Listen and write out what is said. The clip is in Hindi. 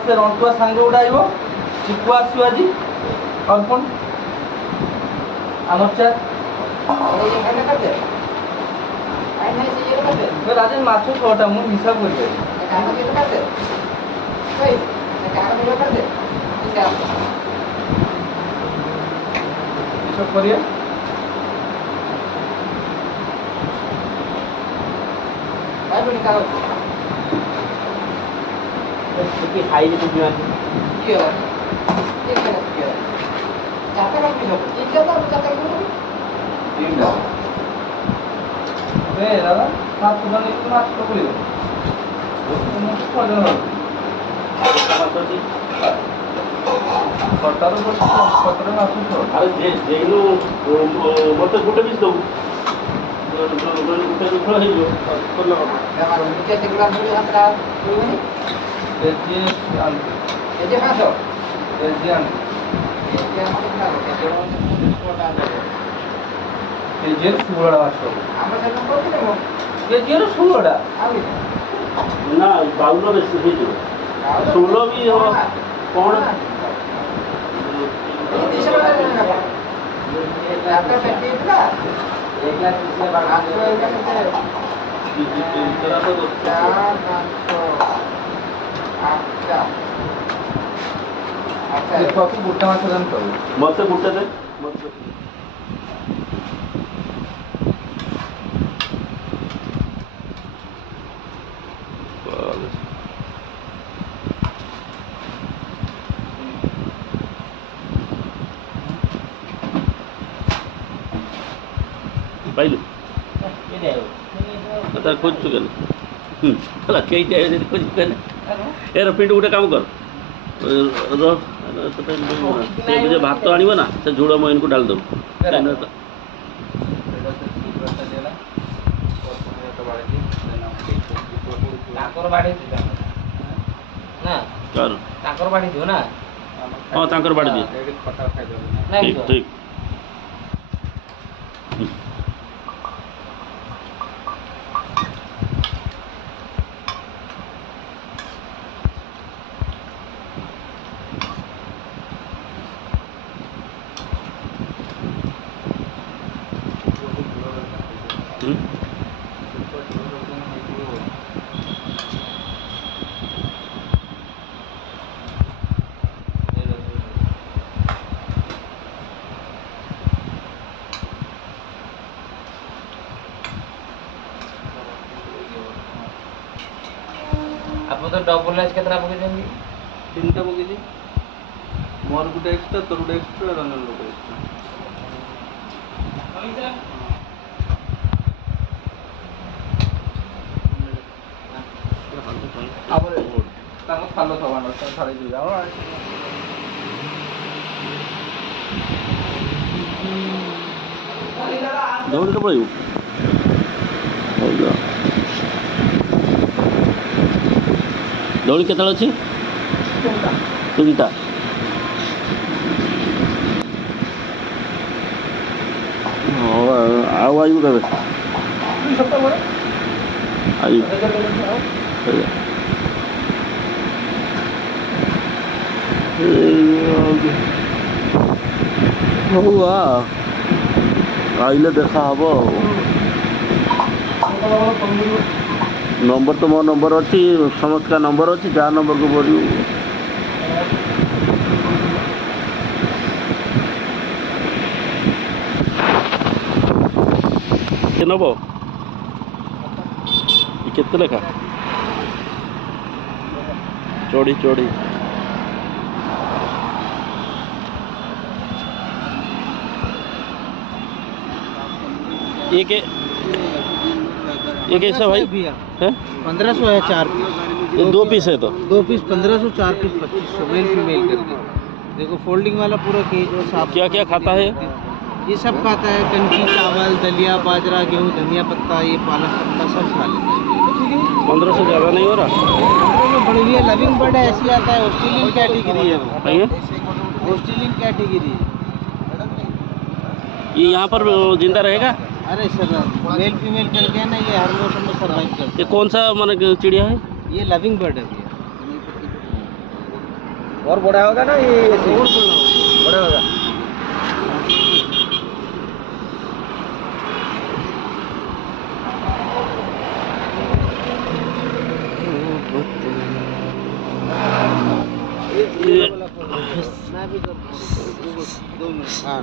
से रंटुआ सांग गुड़ा चिकु आसो आज अर्पण आमर चार राजन माछ छटा मुझे हिसाब कर दादा माछ माछ मत गोटे पिस दो षोलटा ना बाउल बेस षोल भी कौन गोटे माछ मत गोटे दे पाइलु खोज कई खोज ए पिंटू गोटे काम कर से भात आनिब ना से झोड़ मैं इनको डाल दब हाँ तांकर बाड़ी दिए ठीक ठीक आप तो डबल लाइज केतना पके देंगे तीनटा पके मोर गोटे एक्सट्रा तोर गोटे एक्सट्रा रंजन गोटे एक्सट्रा दौड़ के पड़े दौड़ी के अच्छी तीनटा आयु कब आयु आइले देखा हम नंबर तो मो नंबर अच्छी समस्त का नंबर अच्छी जहाँ नंबर को बोल नब केते लेखा चोड़ी चोड़ी ये कैसा भाई है 1500 है 4 पीस ये 2 पीस है तो 2 पीस 1500 4 पीस 2500 मेल फीमेल करके देखो फोल्डिंग वाला पूरा केज और साफ क्या क्या खाता है ये सब खाता है कनकी चावल दलिया बाजरा गेहूँ धनिया पत्ता ये पालक पत्ता सब खा लेता है 1500 से ज़्यादा नहीं हो रहा बढ़िया लविंग बर्ड ऐसी आता है ऑस्ट्रेलियन कैटेगरी है वो ऑस्ट्रेलियन कैटेगरी है ये यहाँ पर जिंदा रहेगा अरे सर मेल फीमेल करके है ना ये हर मौसम में सर्वाइव करता है ये कौन सा माने चिड़िया है ये लविंग बर्ड है भैया। और बड़ा होगा ना ये और बड़ा होगा। बड़ा होगा। मैं भी कर 2 मिनट। हाँ